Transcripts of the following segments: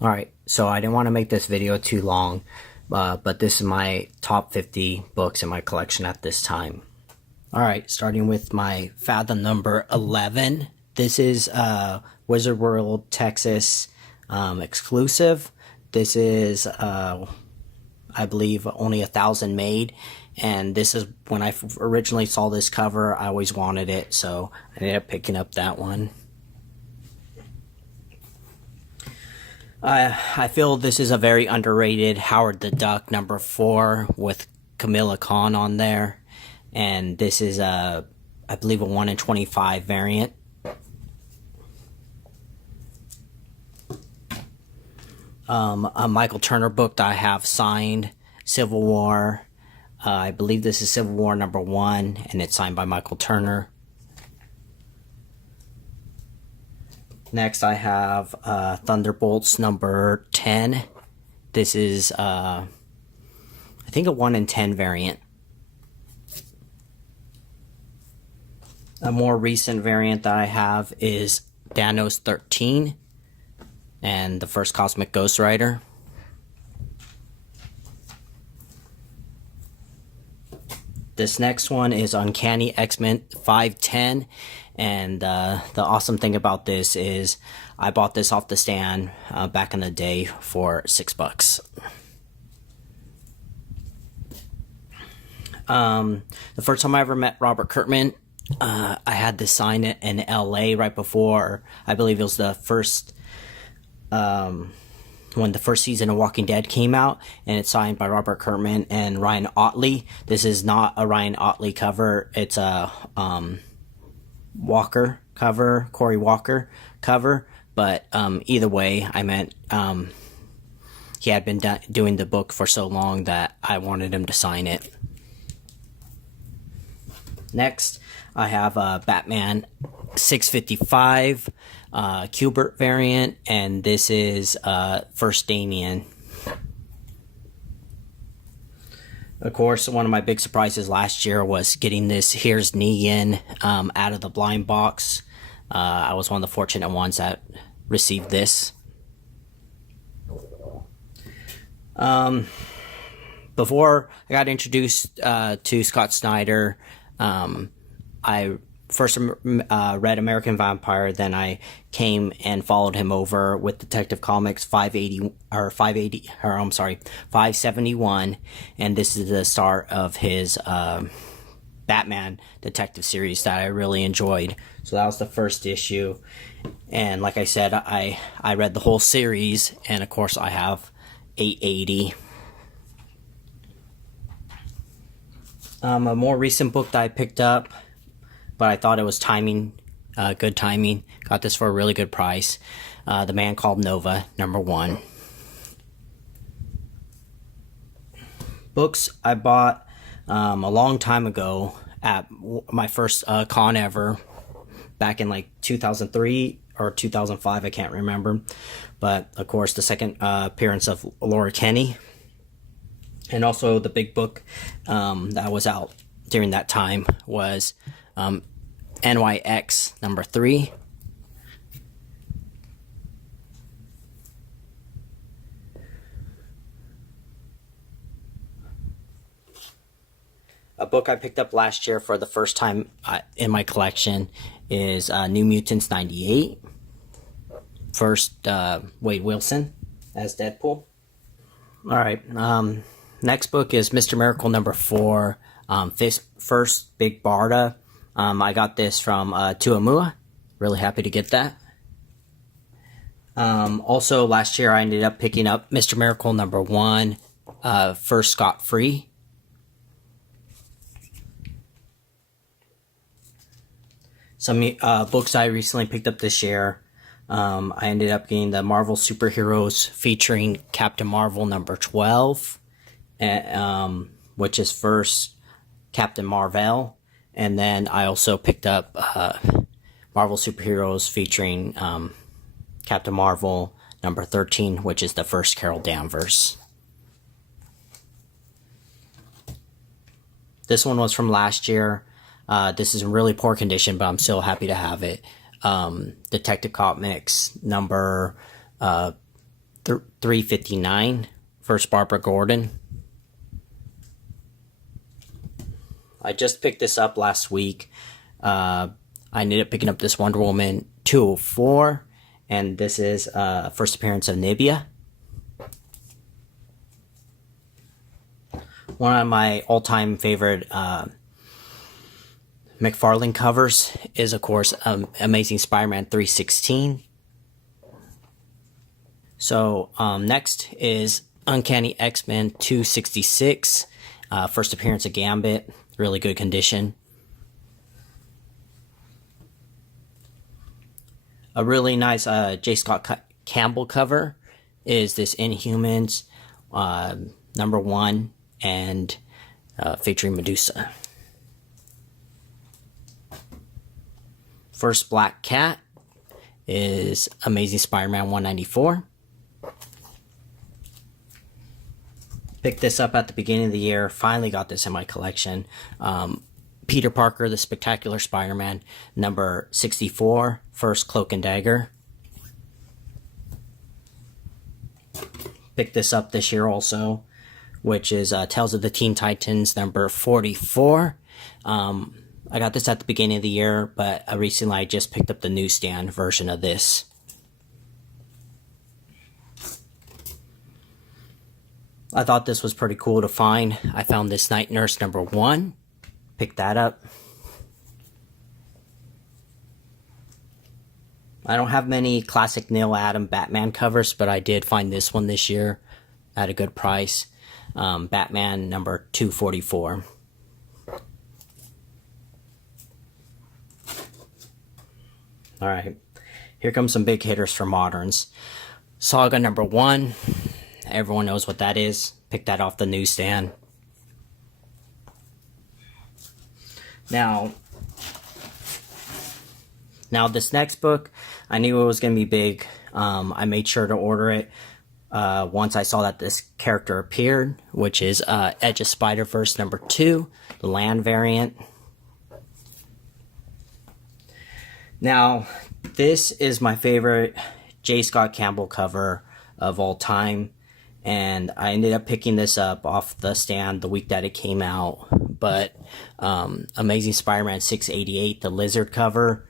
Alright, so I didn't want to make this video too long, but this is my top 50 books in my collection at this time. Alright, starting with my Fathom number 11. This is Wizard World Texas exclusive. This is, I believe, only 1,000 made. And this is, when I originally saw this cover, I always wanted it, so I ended up picking up that one. I feel this is a very underrated Howard the Duck number 4 with Camilla Khan on there. And this is I believe, a 1 in 25 variant. A Michael Turner book that I have signed, Civil War. I believe this is Civil War number 1, and it's signed by Michael Turner. Next, I have Thunderbolts number 10. This is, I think, a 1 in 10 variant. A more recent variant that I have is Thanos 13 and the first Cosmic Ghost Rider. This next one is Uncanny X-Men 510, and the awesome thing about this is I bought this off the stand back in the day for $6. The first time I ever met Robert Kirkman, I had this sign in LA right before, I believe it was the first, when the first season of Walking Dead came out, and it's signed by Robert Kirkman and Ryan Ottley. This is not a Ryan Ottley cover, it's a Walker cover, Corey Walker cover, but either way, I meant he had been doing the book for so long that I wanted him to sign it. Next, I have Batman 655 Kubert variant, and this is First Damien. Of course, one of my big surprises last year was getting this Here's Negan out of the blind box. I was one of the fortunate ones that received this. Before I got introduced to Scott Snyder, I first read American Vampire, then I came and followed him over with Detective Comics 571, and this is the start of his Batman detective series that I really enjoyed. So that was the first issue, and like I said, I read the whole series, and of course I have 880. A more recent book that I picked up, but I thought it was good timing. Got this for a really good price. The Man Called Nova, number 1. Books I bought a long time ago at my first con ever, back in like 2003 or 2005, I can't remember. But of course, the second appearance of Laura Kinney. And also the big book that was out during that time was NYX number 3. A book I picked up last year for the first time in my collection is New Mutants 98. First, Wade Wilson as Deadpool. Alright, next book is Mr. Miracle number 4, first Big Barda. I got this from Tuamua. Really happy to get that. Also, last year I ended up picking up Mr. Miracle number 1, first Scott Free. Some books I recently picked up this year. I ended up getting the Marvel Superheroes featuring Captain Marvel number 12, which is first Captain Marvel. And then I also picked up Marvel Superheroes featuring Captain Marvel number 13, which is the first Carol Danvers. This one was from last year. This is in really poor condition, but I'm still happy to have it. Detective Comics number 359, first Barbara Gordon. I just picked this up last week. I ended up picking up this Wonder Woman 204, and this is first appearance of Nibia. One of my all-time favorite McFarlane covers is, of course, Amazing Spider-Man 316. So next is Uncanny X-Men 266, first appearance of Gambit, really good condition. A really nice J. Scott Campbell cover is this Inhumans #1 and featuring Medusa. First Black Cat is Amazing Spider-Man 194. Picked this up at the beginning of the year. Finally got this in my collection. Peter Parker, the Spectacular Spider-Man, number 64, first Cloak and Dagger. Picked this up this year also, which is Tales of the Teen Titans, number 44. I got this at the beginning of the year, but recently I just picked up the newsstand version of this. I thought this was pretty cool to find. I found this Night Nurse #1. Picked that up. I don't have many classic Neil Adams Batman covers, but I did find this one this year at a good price. Batman number 244. Alright, here comes some big hitters for moderns. Saga #1. Everyone knows what that is. Picked that off the newsstand. Now this next book, I knew it was going to be big. I made sure to order it once I saw that this character appeared, which is Edge of Spider-Verse #2, the land variant. Now, this is my favorite J. Scott Campbell cover of all time, and I ended up picking this up off the stand the week that it came out. But Amazing Spider-Man 688, the Lizard cover,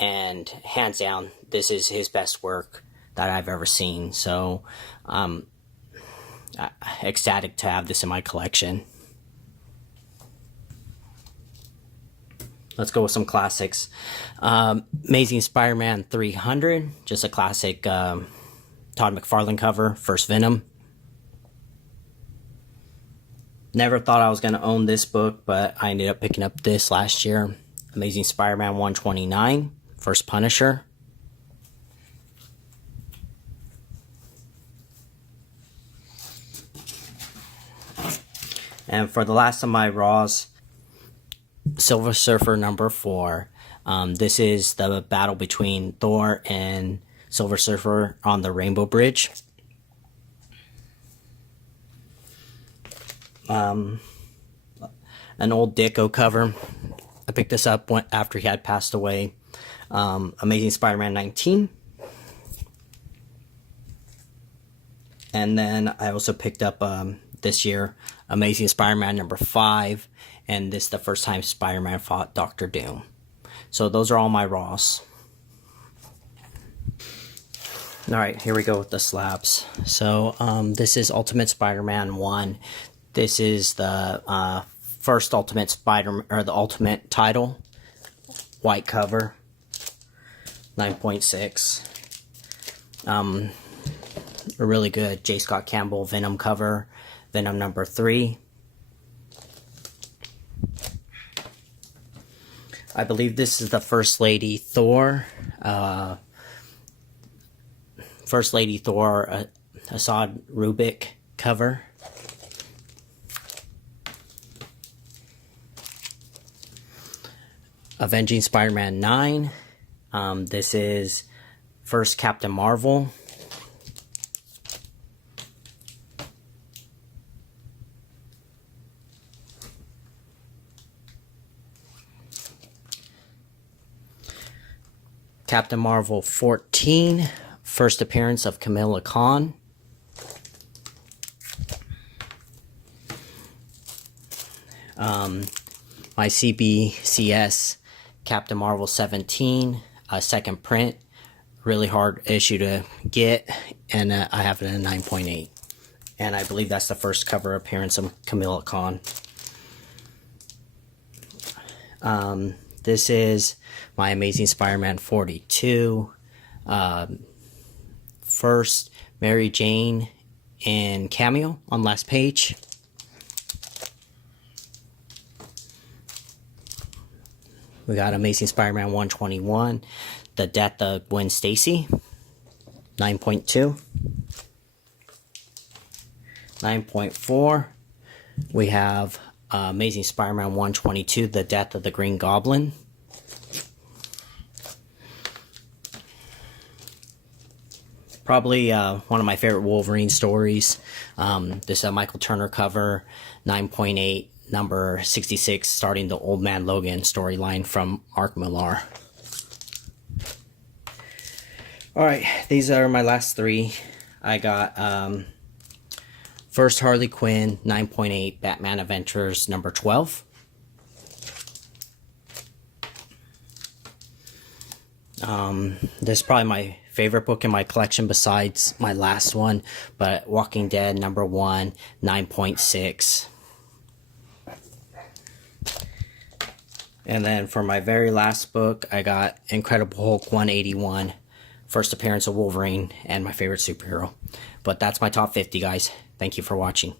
and hands down, this is his best work that I've ever seen. So I'm ecstatic to have this in my collection. Let's go with some classics. Amazing Spider-Man 300, just a classic Todd McFarlane cover, first Venom. Never thought I was going to own this book, but I ended up picking up this last year. Amazing Spider-Man 129, first Punisher. And for the last of my Raws, Silver Surfer #4. This is the battle between Thor and Silver Surfer on the Rainbow Bridge. An old Ditko cover. I picked this up after he had passed away. Amazing Spider-Man 19. And then I also picked up this year Amazing Spider-Man #5. And this is the first time Spider-Man fought Doctor Doom. So those are all my Raws. Alright, here we go with the slabs. So this is Ultimate Spider-Man 1. This is the first Ultimate Spider-Man, or the Ultimate title. White cover. 9.6. A really good J. Scott Campbell Venom cover. Venom #3. I believe this is the First Lady Thor. First Lady Thor Assad Rubik cover. Avenging Spider-Man 9. This is first Captain Marvel. Captain Marvel 14, first appearance of Kamala Khan. My CBCS Captain Marvel 17, second print. Really hard issue to get, and I have it in a 9.8. And I believe that's the first cover appearance of Kamala Khan. This is my Amazing Spider-Man 42. First, Mary Jane in cameo on last page. We got Amazing Spider-Man 121, the death of Gwen Stacy, 9.2. 9.4, we have Amazing Spider-Man 122, the death of the Green Goblin. Probably one of my favorite Wolverine stories. This is a Michael Turner cover, 9.8, number 66, starting the Old Man Logan storyline from Mark Millar. Alright, these are my last three. I got first Harley Quinn, 9.8, Batman Adventures number 12. This is probably my favorite book in my collection besides my last one, but Walking Dead number 1, 9.6. And then for my very last book, I got Incredible Hulk 181, first appearance of Wolverine, and my favorite superhero. But that's my top 50, guys. Thank you for watching.